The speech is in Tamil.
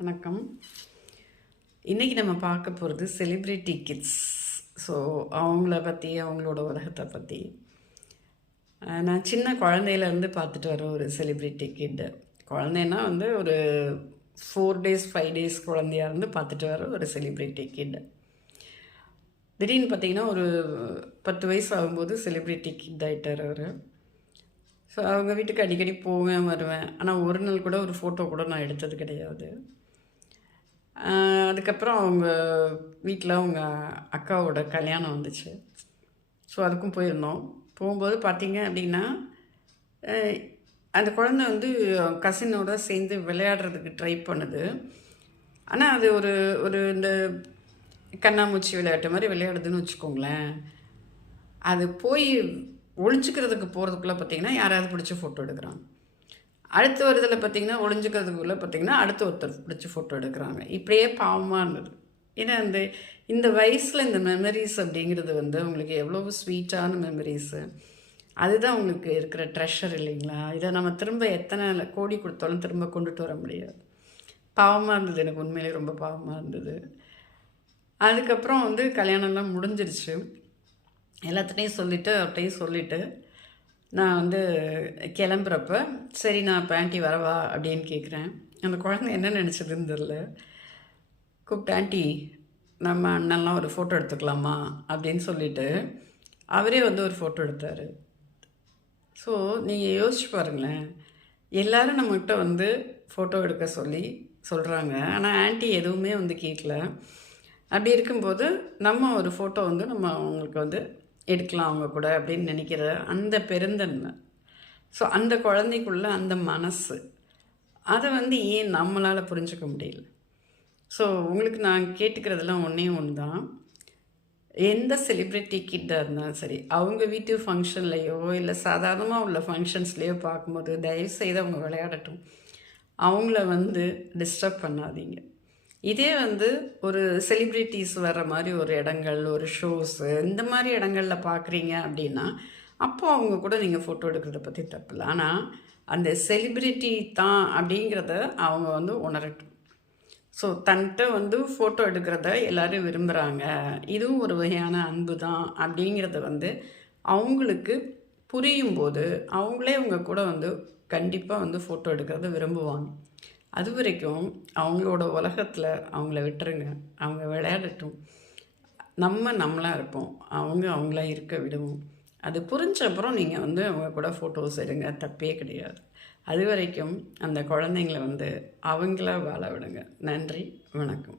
வணக்கம். இன்றைக்கி நம்ம பார்க்க போகிறது செலிப்ரிட்டி கிட்ஸ். ஸோ அவங்கள பற்றி, அவங்களோட உலகத்தை பற்றி. நான் சின்ன குழந்தையிலேருந்து பார்த்துட்டு வர ஒரு செலிப்ரிட்டி கிட்டு. குழந்தைன்னா ஒரு 4 டேஸ் 5 டேஸ் குழந்தையாக இருந்து பார்த்துட்டு வர ஒரு செலிப்ரிட்டி கிட்டு. திடீர்னு பார்த்திங்கன்னா ஒரு 10 வயசு ஆகும்போது செலிப்ரிட்டி கிட் ஆகிட்டார் அவர். ஸோ அவங்க வீட்டுக்கு அடிக்கடி போவேன் வருவேன். ஆனால் ஒரு நாள் கூட ஒரு ஃபோட்டோ கூட நான் எடுத்தது கிடையாது. அதுக்கப்புறம் அவங்க வீட்டில் அவங்க அக்காவோட கல்யாணம் வந்துச்சு. ஸோ அதுக்கும் போயிருந்தோம். போகும்போது பார்த்திங்க அப்படின்னா அந்த குழந்தை கசினோட சேர்ந்து விளையாடுறதுக்கு ட்ரை பண்ணுது. ஆனால் அது ஒரு ஒரு இந்த கண்ணாமூச்சி விளையாட்டு மாதிரி விளையாடுதுன்னு வச்சுக்கோங்களேன். அது போய் ஒழிஞ்சிக்கிறதுக்கு போகிறதுக்குள்ளே பார்த்திங்கன்னா யாராவது பிடிச்சி ஃபோட்டோ எடுக்கிறாங்க. அடுத்த வருதில் பார்த்திங்கன்னா ஒழிஞ்சிக்கிறதுக்குள்ளே பார்த்திங்கன்னா அடுத்த ஒருத்தர் பிடிச்சி ஃபோட்டோ எடுக்கிறாங்க. இப்படியே பாவமாக இருந்தது. ஏன்னா இந்த வயசில் இந்த மெமரிஸ் அப்படிங்கிறது அவங்களுக்கு எவ்வளோ ஸ்வீட்டான மெமரிஸு. அதுதான் அவங்களுக்கு இருக்கிற ட்ரெஷர் இல்லைங்களா? இதை நம்ம திரும்ப எத்தனை கோடி கொடுத்தாலும் திரும்ப கொண்டுட்டு வர முடியாது. பாவமாக இருந்தது, எனக்கு உண்மையிலே ரொம்ப பாவமாக இருந்தது. அதுக்கப்புறம் கல்யாணம்லாம் முடிஞ்சிருச்சு. எல்லாத்துட்டையும் அவர்கிட்டையும் சொல்லிவிட்டு நான் கிளம்புறப்ப சரி நான் இப்போ ஆண்டி வரவா அப்படின்னு கேட்குறேன். அந்த குழந்தை என்ன நினச்சதுன்னு தெரில. கூப்பிட்டு ஆண்டி நம்ம அண்ணன்லாம் ஒரு ஃபோட்டோ எடுத்துக்கலாமா அப்படின்னு சொல்லிவிட்டு அவரே ஒரு ஃபோட்டோ எடுத்தார். ஸோ நீங்கள் யோசிச்சு பாருங்களேன், எல்லோரும் நம்மக்கிட்ட ஃபோட்டோ எடுக்க சொல்கிறாங்க. ஆனால் ஆண்டி எதுவுமே கேட்கல. அப்படி இருக்கும்போது நம்ம ஒரு ஃபோட்டோ நம்ம அவங்களுக்கு எடுக்கலாம் அவங்க கூட அப்படின்னு நினைக்கிற அந்த பெருந்தன்மை. ஸோ அந்த குழந்தைக்குள்ள அந்த மனசு, அதை ஏன் நம்மளால் புரிஞ்சுக்க முடியல? ஸோ உங்களுக்கு நான் கேட்டுக்கிறதுலாம் ஒன்று தான். எந்த செலிப்ரிட்டி கிட்டாக இருந்தாலும் சரி, அவங்க வீட்டு ஃபங்க்ஷன்லேயோ இல்லை சாதாரணமாக உள்ள ஃபங்க்ஷன்ஸ்லேயோ பார்க்கும்போது தயவுசெய்து அவங்க விளையாடட்டும். அவங்கள டிஸ்டர்ப் பண்ணாதீங்க. இதே ஒரு செலிப்ரிட்டிஸ் வர்ற மாதிரி ஒரு இடங்கள், ஒரு ஷோஸு, இந்த மாதிரி இடங்களில் பார்க்குறீங்க அப்படின்னா அப்போது அவங்க கூட நீங்கள் ஃபோட்டோ எடுக்கிறத பற்றி தப்பில்லை. ஆனால் அந்த செலிப்ரிட்டி தான் அப்படிங்கிறத அவங்க உணரட்டும். ஸோ தன்கிட்ட ஃபோட்டோ எடுக்கிறத எல்லோரும் விரும்புகிறாங்க, இதுவும் ஒரு வகையான அன்பு தான் அப்படிங்கிறத அவங்களுக்கு புரியும்போது அவங்களே அவங்க கூட கண்டிப்பாக ஃபோட்டோ எடுக்கிறத விரும்புவாங்க. அது வரைக்கும் அவங்களோட உலகத்தில் அவங்கள விட்டுருங்க, அவங்க விளையாடட்டும். நம்மளாக இருப்போம், அவங்களா இருக்க விடுவோம். அது புரிஞ்ச அப்புறம் நீங்கள் அவங்க கூட ஃபோட்டோஸ் எடுங்க, தப்பே கிடையாது. அது வரைக்கும் அந்த குழந்தைங்கள அவங்களா வாழ விடுங்க. நன்றி, வணக்கம்.